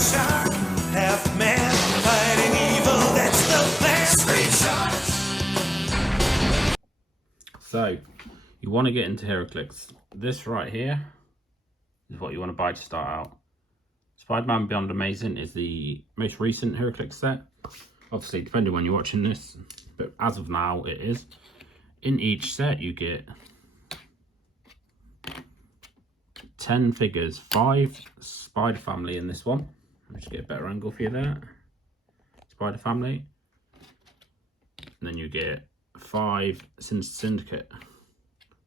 shark, half man, fighting evil, that's the plan. Street sharks. So, you want to get into Heroclix. This right here is what you want to buy to start out. Spider-Man Beyond Amazing is the most recent Heroclix set. Obviously, depending when you're watching this, but as of now, it is. In each set, you get 10 figures, 5 Spider Family in this one. Let's get a better angle for you there. Spider Family. And then you get 5 Syndicate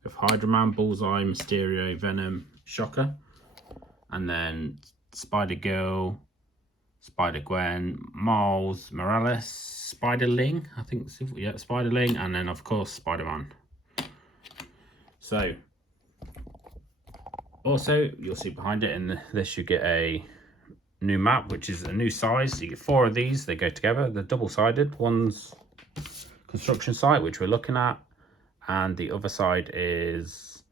with Hydra Man, Bullseye, Mysterio, Venom, Shocker. And then Spider-Girl, Spider-Gwen, Miles Morales, Spider-Ling, I think, yeah, Spider-Ling, and then of course Spider-Man. So, also you'll see behind it in this you get a new map, which is a new size. You get 4 of these, they go together, they're double-sided. One's construction site, which we're looking at, and the other side is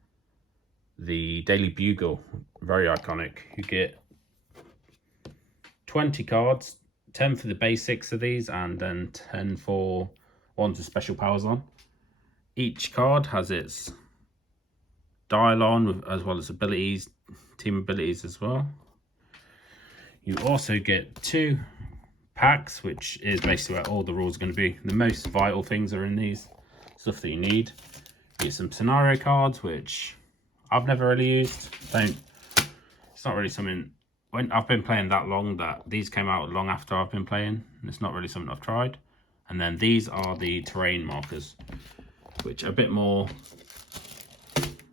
the Daily Bugle, very iconic. You get 20 cards, 10 for the basics of these, and then 10 for ones with special powers on. Each card has its dial on, as well as abilities, team abilities as well. You also get 2 packs, which is basically where all the rules are going to be. The most vital things are in these, stuff that you need. You get some scenario cards, which I've never really used. It's not really something. When I've been playing that long, that these came out long after I've been playing, and it's not really something I've tried. And then these are the terrain markers, which are a bit more,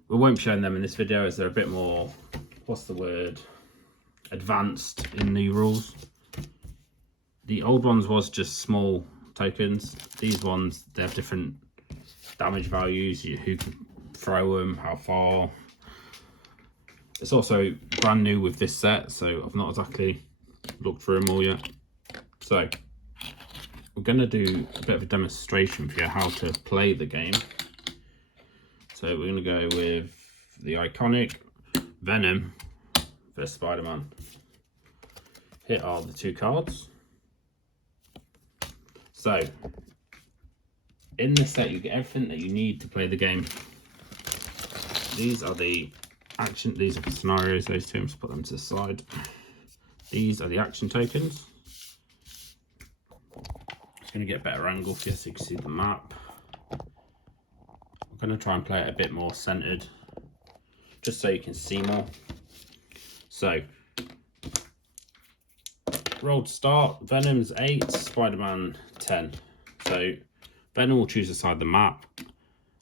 we won't be showing them in this video as they're a bit more, what's the word, advanced in the rules. The old ones was just small tokens. These ones, they have different damage values, who can throw them, how far. It's also brand new with this set, so I've not exactly looked through them all yet. So, we're going to do a bit of a demonstration for you how to play the game. So we're going to go with the iconic Venom vs Spider-Man. Here are the 2 cards. So, in this set you get everything that you need to play the game. These are the action, these are the scenarios, those 2, just put them to the side. These are the action tokens. Just going to get a better angle for you so you can see the map. I'm going to try and play it a bit more centered, just so you can see more. So, roll to start. Venom's 8, Spider-Man 10. So, Venom will choose a side of the map,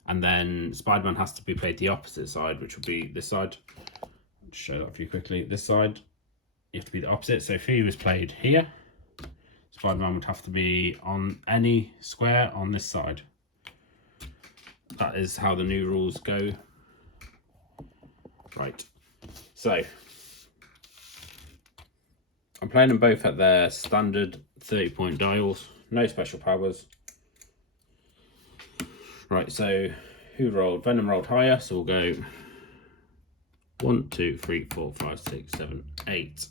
and then Spider-Man has to be played the opposite side, which will be this side. I'll show that for you quickly. This side, you have to be the opposite. So if he was played here, Spider-Man would have to be on any square on this side. That is how the new rules go. Right. So, I'm playing them both at their standard 30-point dials. No special powers. Right, so who rolled? Venom rolled higher, so we'll go 1, 2, 3, 4, 5, 6, 7, 8.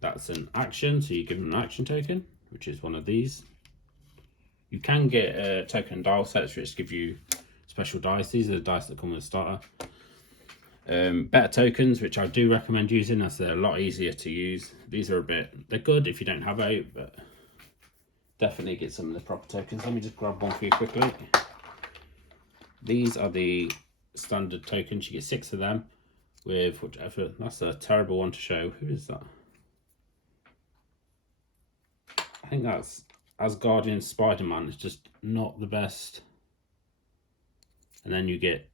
That's an action, so you give them an action token, which is one of these. You can get token dial sets which give you special dice. These are the dice that come with the starter. Better tokens, which I do recommend using, as they're a lot easier to use. These are they're good if you don't have 8, but definitely get some of the proper tokens. Let me just grab one for you quickly. These are the standard tokens. You get 6 of them with whichever. That's a terrible one to show. Who is that? I think that's Asgardian Spider-Man. It's just not the best. And then you get,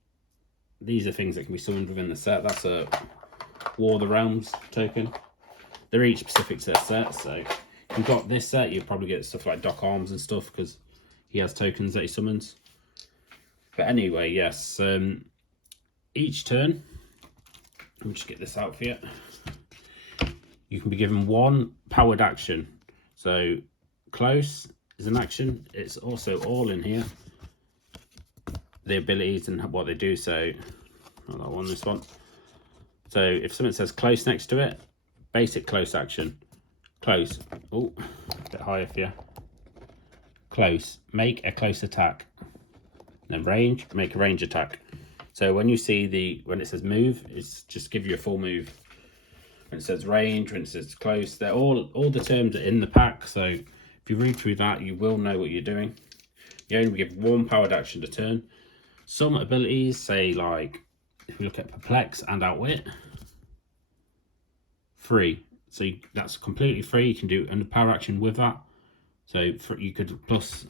these are things that can be summoned within the set. That's a War of the Realms token. They're each specific to their set. So if you've got this set, you'll probably get stuff like Doc Arms and stuff, because he has tokens that he summons. But anyway, yes, each turn, let me just get this out for you. You can be given 1 powered action. So close is an action. It's also all in here, the abilities and what they do. So not that one, this one. So if something says close next to it, basic close action. Close. Oh, a bit higher for you. Close. Make a close attack. Then range. Make a range attack. So when you see when it says move, it's just give you a full move. When it says range, when it says close, they're all the terms are in the pack. So if you read through that, you will know what you're doing. You only give one powered action to turn. Some abilities, say like if we look at perplex and outwit, free. So that's completely free. You can do under power action with that. So you could plus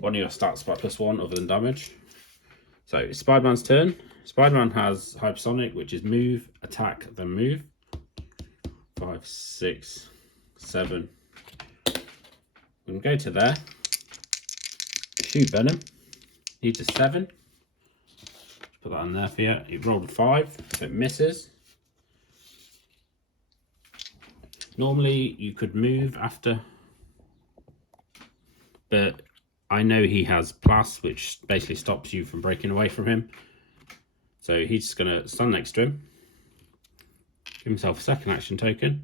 one of your stats by +1 other than damage. So it's Spider-Man's turn. Spider-Man has hypersonic, which is move, attack, then move. 5, 6, 7. We can go to there. Shoot Venom. Needs a 7. Put that in there for you. You rolled a 5, so it misses. Normally you could move after, but I know he has plus, which basically stops you from breaking away from him. So he's just going to stand next to him. Give himself a second action token.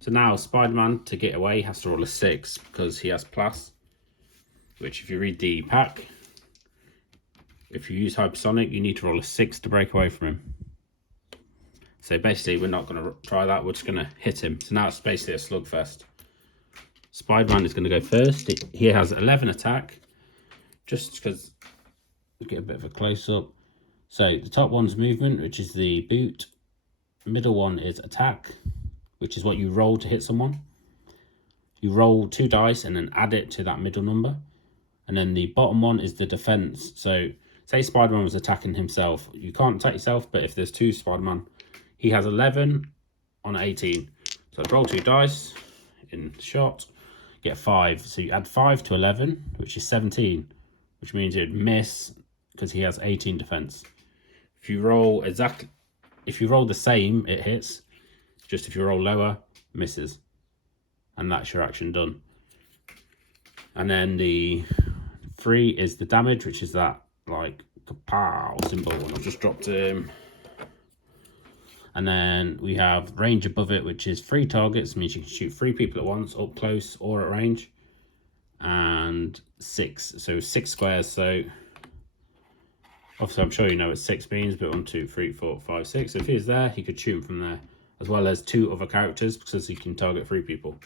So now Spider-Man, to get away, has to roll a 6 because he has plus. Which if you read the pack, if you use hypersonic, you need to roll a 6 to break away from him. So basically we're not going to try that, we're just going to hit him. So now it's basically a slugfest. Spider-Man is going to go first. He has 11 attack, just because we get a bit of a close-up. So the top one's movement, which is the boot. Middle one is attack, which is what you roll to hit someone. You roll 2 dice and then add it to that middle number. And then the bottom one is the defense. So say Spider-Man was attacking himself. You can't attack yourself, but if there's 2 Spider-Man, he has 11 on 18. So roll 2 dice in shot, get 5. So you add 5 to 11, which is 17, which means you'd miss because he has 18 defense. If you roll the same, it hits. Just if you roll lower, misses. And that's your action done. And then the 3 is the damage, which is that like kapow symbol. And I've just dropped him. And then we have range above it, which is 3 targets, means you can shoot 3 people at once, up close or at range. And 6, so 6 squares. So obviously I'm sure you know what 6 means, but 1, 2, 3, 4, 5, 6. So if he's there, he could shoot him from there, as well as 2 other characters, because he can target 3 people.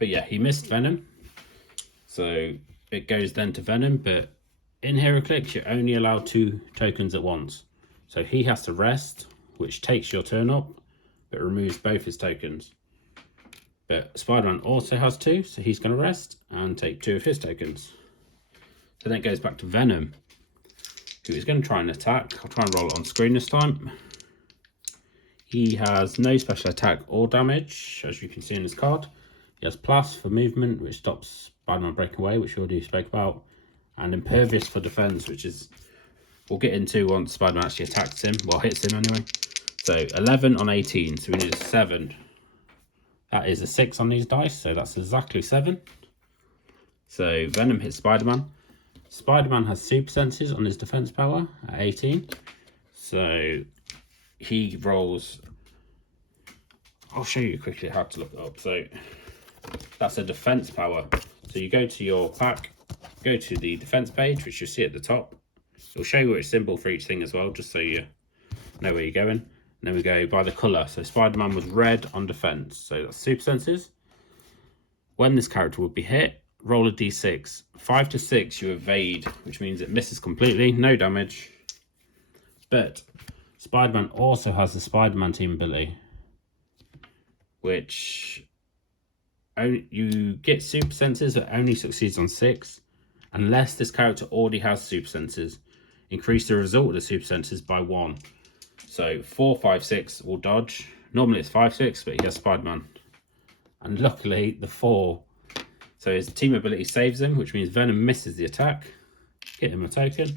But yeah, he missed Venom. So it goes then to Venom, but in Heroclix, you're only allowed 2 tokens at once. So he has to rest, which takes your turn up, but removes both his tokens. But Spider-Man also has 2, so he's going to rest and take 2 of his tokens. So then it goes back to Venom, who is going to try and attack. I'll try and roll it on screen this time. He has no special attack or damage, as you can see in his card. He has plus for movement, which stops Spider-Man breaking away, which we already spoke about. And impervious for defense, which is we'll get into once Spider-Man actually attacks him, well, hits him anyway. So 11 on 18, so we need a 7. That is a 6 on these dice, so that's exactly 7. So Venom hits Spider-Man. Spider-Man has super senses on his defense power at 18. So he rolls, I'll show you quickly how to look it up. So that's a defense power. So you go to your pack, go to the defense page, which you'll see at the top. It'll show you which symbol for each thing as well, just so you know where you're going. And then we go by the colour. So Spider-Man was red on defense. So that's super senses. When this character would be hit, roll a d6. 5 to 6 you evade, which means it misses completely, no damage. But Spider-Man also has the Spider-Man team ability, which you get super senses that only succeeds on 6 unless this character already has super senses. Increase the result of the super senses by 1. So 4, 5, 6 will dodge. Normally it's 5, 6, but he has Spider-Man. And luckily the 4. So his team ability saves him, which means Venom misses the attack. Get him a token.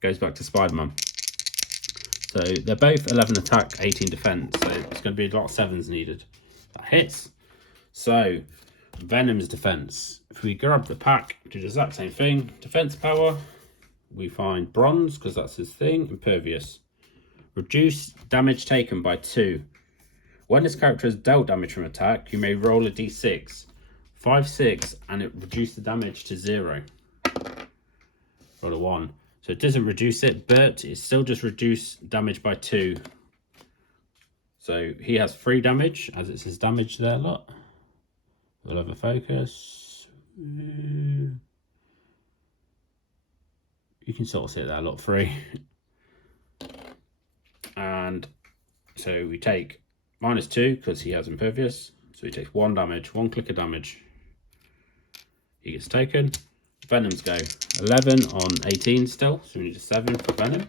Goes back to Spider-Man. So they're both 11 attack, 18 defense. So it's going to be a lot of 7s needed. That hits. So Venom's defense. If we grab the pack, do the exact same thing. Defense power. We find bronze, because that's his thing. Impervious. Reduce damage taken by 2. When this character is dealt damage from attack, you may roll a d6. 5, 6, and it reduces the damage to 0. Roll a 1. So it doesn't reduce it, but it still just reduce damage by 2. So he has 3 damage, as it says damage there, look. We'll have a focus. You can sort of see it there, look, 3. And so we take -2 because he has impervious. So he takes 1 damage, 1 click of damage. He gets taken. Venoms go 11 on 18 still, so we need a 7 for Venom.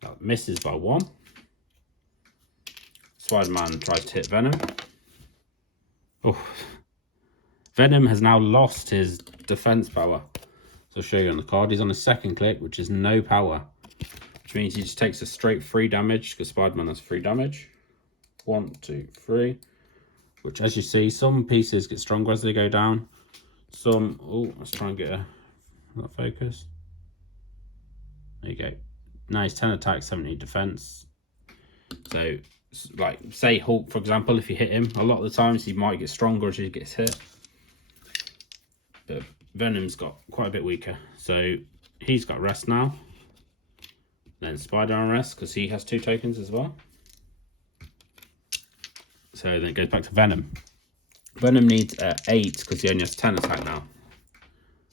That misses by 1. Spider-Man tries to hit Venom. Oh, Venom has now lost his defense power. So I'll show you on the card. He's on a second click, which is no power, which means he just takes a straight 3 damage because Spider-Man has 3 damage. 1, 2, 3. Which, as you see, some pieces get stronger as they go down. Some, oh, let's try and get that focus. There you go. Now he's 10 attack, 70 defense. So, like, say Hulk, for example, if you hit him, a lot of the times he might get stronger as he gets hit. But Venom's got quite a bit weaker. So, he's got rest now. Then Spider-Man rest, because he has 2 tokens as well. So then it goes back to Venom. Venom needs 8 because he only has 10 attack now,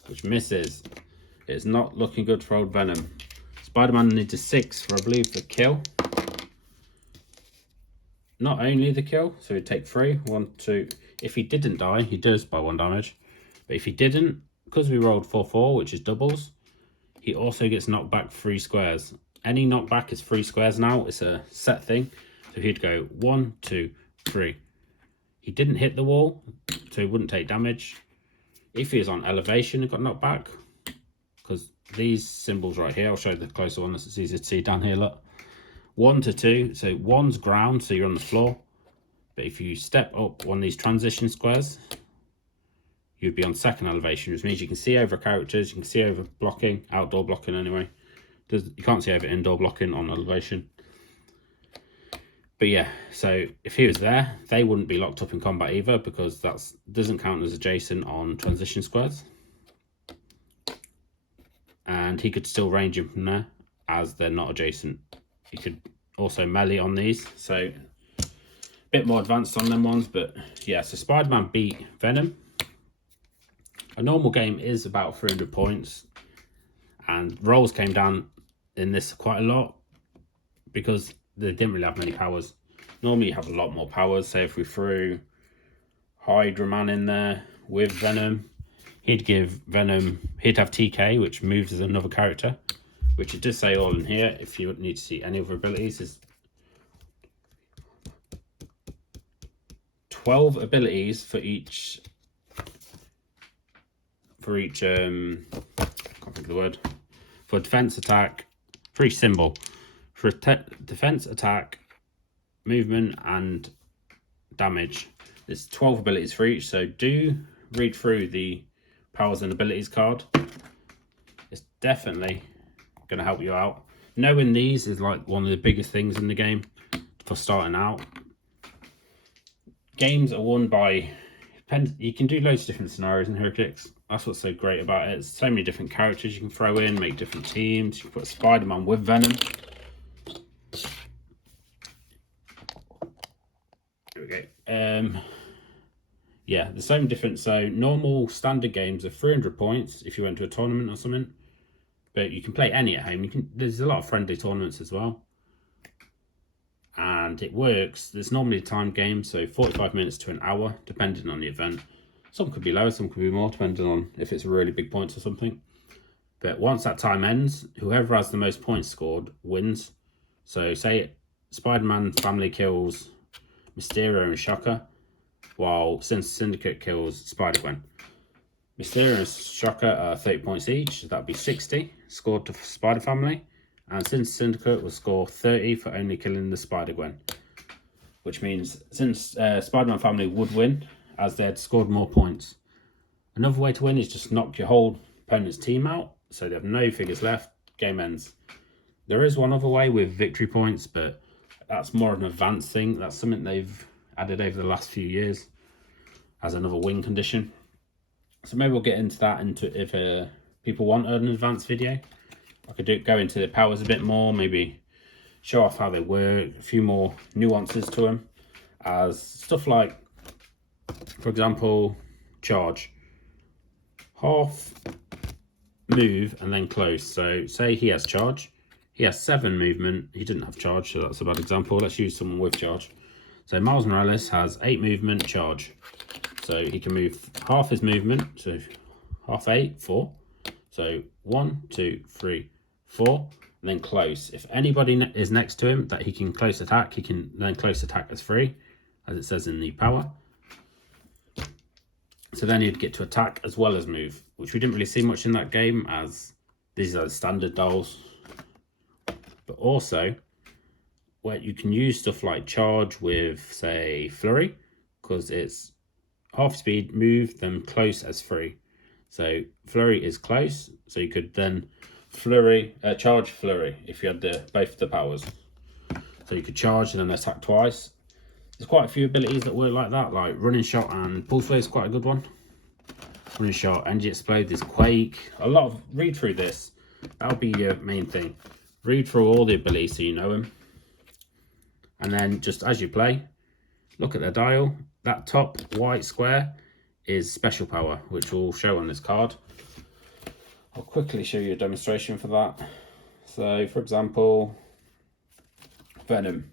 which misses. It's not looking good for old Venom. Spider-Man needs a 6 for, I believe, the kill. Not only the kill, so he'd take 3. 1, 2. If he didn't die, he does by 1 damage. But if he didn't, because we rolled 4, 4, which is doubles, he also gets knocked back 3 squares. Any knockback is 3 squares now. It's a set thing. So he'd go 1, 2, 3. He didn't hit the wall, so he wouldn't take damage. If he was on elevation and got knocked back, because these symbols right here, I'll show you the closer one, it's easier to see down here, look. 1 to 2, so 1's ground, so you're on the floor. But if you step up one of these transition squares, you'd be on second elevation, which means you can see over characters, you can see over blocking, outdoor blocking anyway. You can't see over indoor blocking on elevation. But yeah, so if he was there, they wouldn't be locked up in combat either because that doesn't count as adjacent on transition squares. And he could still range him from there as they're not adjacent. He could also melee on these, so a bit more advanced on them ones. But yeah, so Spider-Man beat Venom. A normal game is about 300 points, and rolls came down in this quite a lot because they didn't really have many powers. Normally you have a lot more powers. Say if we threw Hydra Man in there with Venom, he'd have TK, which moves as another character, which it does say all in here. If you need to see any other abilities, is 12 abilities for each I can't think of the word, for defense, attack, for each symbol. For defense, attack, movement, and damage. There's 12 abilities for each, so do read through the powers and abilities card. It's definitely going to help you out. Knowing these is like one of the biggest things in the game for starting out. Games are won by, you can do loads of different scenarios in Heroclix. That's what's so great about it. There's so many different characters you can throw in, make different teams. You can put Spider-Man with Venom. Okay. Yeah, there's so many different. So normal standard games are 300 points if you went to a tournament or something, but you can play any at home. There's a lot of friendly tournaments as well, and it works. There's normally a timed game, so 45 minutes to an hour, depending on the event. Some could be lower, some could be more, depending on if it's really big points or something. But once that time ends, whoever has the most points scored wins. So say Spider-Man family kills Mysterio and Shocker, while Syndicate kills Spider-Gwen. Mysterio and Shocker are 30 points each, so that'd be 60 scored to Spider Family, and Syndicate will score 30 for only killing the Spider-Gwen. Which means since Spider-Man Family would win, as they'd scored more points. Another way to win is just knock your whole opponent's team out, so they have no figures left, game ends. There is one other way with victory points, but that's more of an advanced thing. That's something they've added over the last few years as another win condition. So maybe we'll get into that if people want an advanced video. I could go into the powers a bit more, maybe show off how they work, a few more nuances to them, as stuff like, for example, charge. Half, move, and then close. So say he has charge. He has 7 movement. He didn't have charge, so that's a bad example. Let's use someone with charge. So Miles Morales has 8 movement, charge. So he can move half his movement. So half 8, 4. So 1, 2, 3, 4. And then close. If anybody is next to him that he can close attack, he can then close attack as free, as it says in the power. So then he'd get to attack as well as move, which we didn't really see much in that game, as these are the standard dolls. But also, where you can use stuff like charge with, say, flurry, because it's half speed, move, then close as free. So flurry is close, so you could then charge flurry if you had both the powers. So you could charge and then attack twice. There's quite a few abilities that work like that, like running shot and pulse wave is quite a good one. Running shot, energy explode, there's quake. Read through this. That'll be your main thing. Read through all the abilities so you know them. And then just as you play, look at the dial. That top white square is special power, which will show on this card. I'll quickly show you a demonstration for that. So for example, Venom.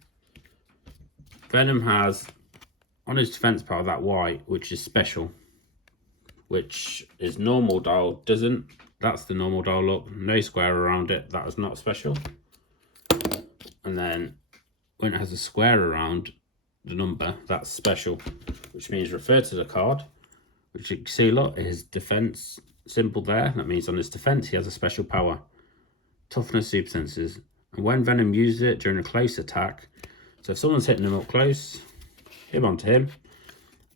Venom has on his defense power that white, which is special, which is normal dial doesn't. That's the normal dial look, no square around it, that is not special. And then when it has a square around the number, that's special, which means refer to the card, which you can see, look, his defense symbol there. That means on his defense he has a special power, toughness, super senses. And when Venom uses it during a close attack, so if someone's hitting him up close, hit onto him,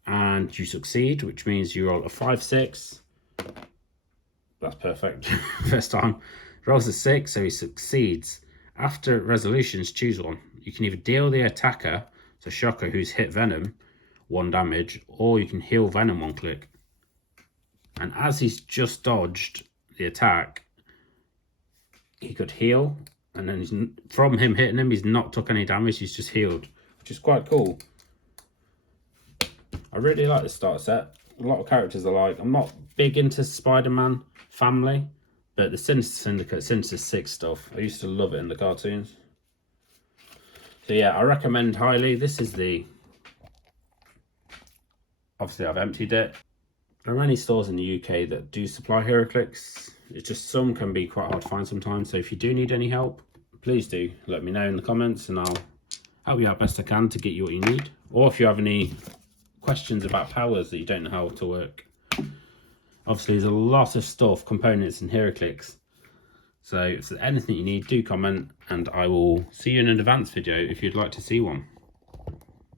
and you succeed, which means you roll a 5, 6. That's perfect. First time. Rolls a 6, so he succeeds. After resolutions, choose one. You can either deal the attacker, so Shocker, who's hit Venom, 1 damage, or you can heal Venom 1 click. And as he's just dodged the attack, he could heal, and then from him hitting him, he's not took any damage, he's just healed, which is quite cool. I really like this starter set. A lot of characters I like. I'm not big into Spider-Man family, but the Sinister Syndicate, Sinister Six stuff, I used to love it in the cartoons. So yeah, I recommend highly. This is obviously I've emptied it. There are many stores in the UK that do supply Heroclix. It's just some can be quite hard to find sometimes. So if you do need any help, please do let me know in the comments and I'll help you out best I can to get you what you need. Or if you have any questions about powers that you don't know how to work. Obviously there's a lot of stuff, components in Heroclix. So if there's anything you need, do comment and I will see you in an advanced video if you'd like to see one.